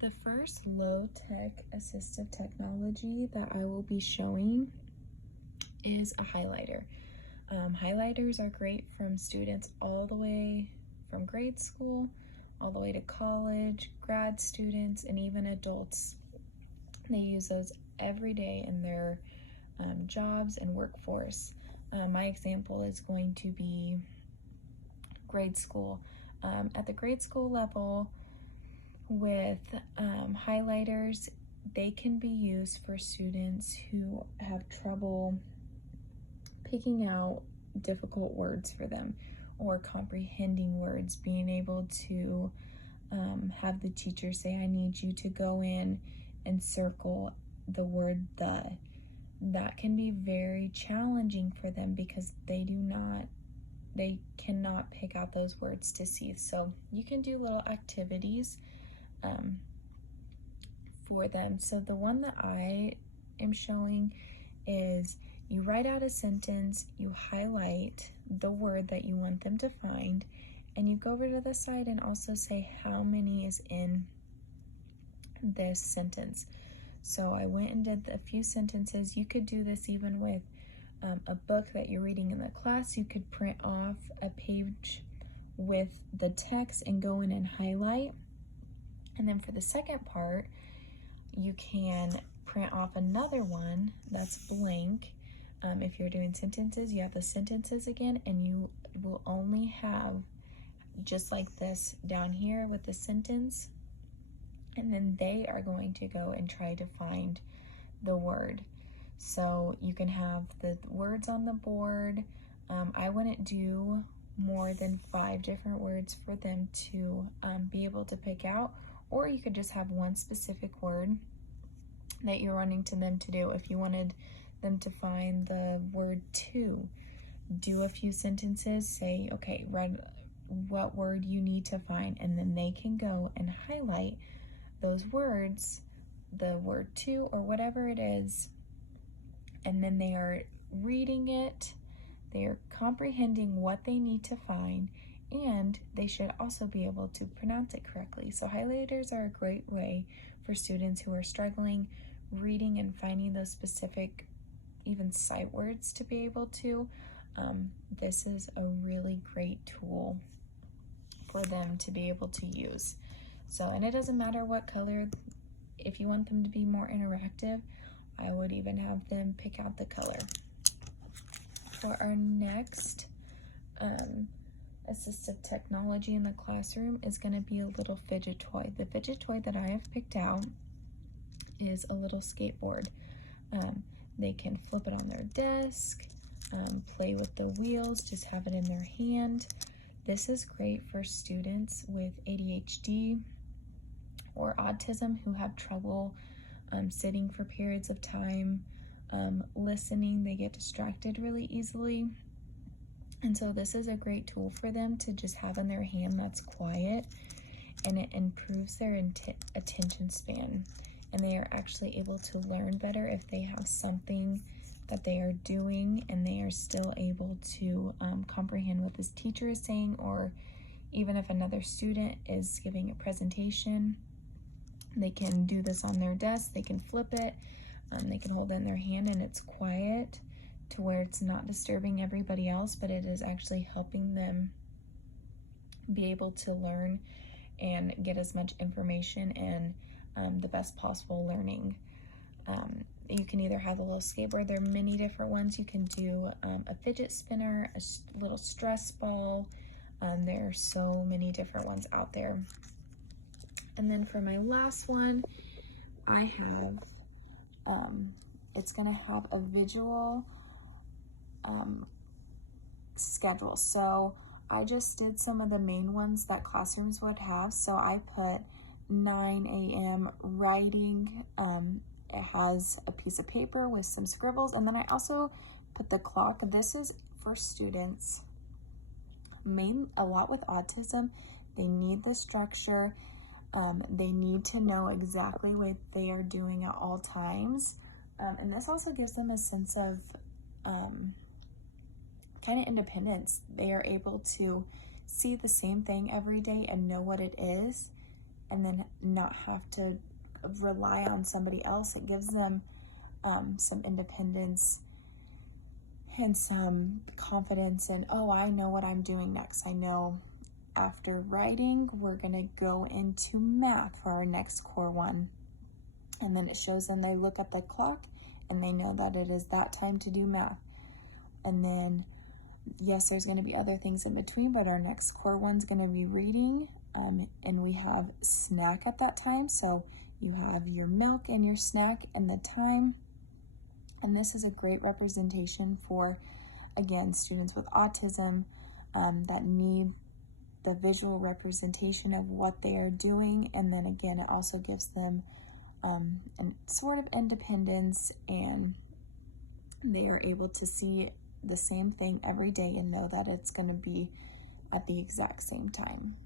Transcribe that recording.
The first low-tech assistive technology that I will be showing is a highlighter. Highlighters are great from students all the way from grade school, all the way to college, grad students, and even adults. They use those every day in their jobs and workforce. My example is going to be grade school. At the grade school level, with highlighters, they can be used for students who have trouble picking out difficult words for them or comprehending words, being able to have the teacher say, I need you to go in and circle the word the. That can be very challenging for them because they cannot pick out those words to see. So you can do little activities for them. So the one that I am showing is you write out a sentence, you highlight the word that you want them to find, and you go over to the side and also say how many is in this sentence. So I went and did a few sentences. You could do this even with a book that you're reading in the class. You could print off a page with the text and go in and highlight. And then for the second part, you can print off another one that's blank. If you're doing sentences, you have the sentences again, and you will only have just like this down here with the sentence, and then they are going to go and try to find the word. So you can have the words on the board. I wouldn't do more than 5 different words for them to be able to pick out, or you could just have one specific word that you're wanting to them to do. If you wanted them to find the word to, do a few sentences, say, okay, write what word you need to find, and then they can go and highlight those words, the word to or whatever it is, and then they are reading it, they are comprehending what they need to find, and they should also be able to pronounce it correctly. So highlighters are a great way for students who are struggling reading and finding those specific even sight words to be able to. This is a really great tool for them to be able to use. So, and it doesn't matter what color. If you want them to be more interactive, I would even have them pick out the color. For our next assistive technology in the classroom is going to be a little fidget toy. The fidget toy that I have picked out is a little skateboard. They can flip it on their desk, play with the wheels, just have it in their hand. This is great for students with ADHD or autism who have trouble sitting for periods of time, listening. They get distracted really easily. And so this is a great tool for them to just have in their hand that's quiet, and it improves their attention span. And they are actually able to learn better if they have something that they are doing and they are still able to comprehend what this teacher is saying, or even if another student is giving a presentation, they can do this on their desk, they can flip it, they can hold it in their hand, and it's quiet to where it's not disturbing everybody else, but it is actually helping them be able to learn and get as much information and the best possible learning. You can either have a little skateboard. There are many different ones. You can do a fidget spinner, a little stress ball. There are so many different ones out there. And then for my last one, I have, it's gonna have a visual schedule. So I just did some of the main ones that classrooms would have. So I put 9 a.m. writing. It has a piece of paper with some scribbles, and then I also put the clock. This is for students a lot with autism. They need the structure. They need to know exactly what they are doing at all times, and this also gives them a sense of kind of independence. They are able to see the same thing every day and know what it is, and then not have to rely on somebody else. It gives them some independence and some confidence in, oh, I know what I'm doing next. I know after writing, we're gonna go into math for our next core one. And then it shows them, they look at the clock and they know that it is that time to do math. And then, yes, there's gonna be other things in between, but our next core one's gonna be reading, and we have snack at that time. So you have your milk and your snack and the time. And this is a great representation for, again, students with autism that need the visual representation of what they are doing. And then again, it also gives them an sort of independence, and they are able to see the same thing every day and know that it's going to be at the exact same time.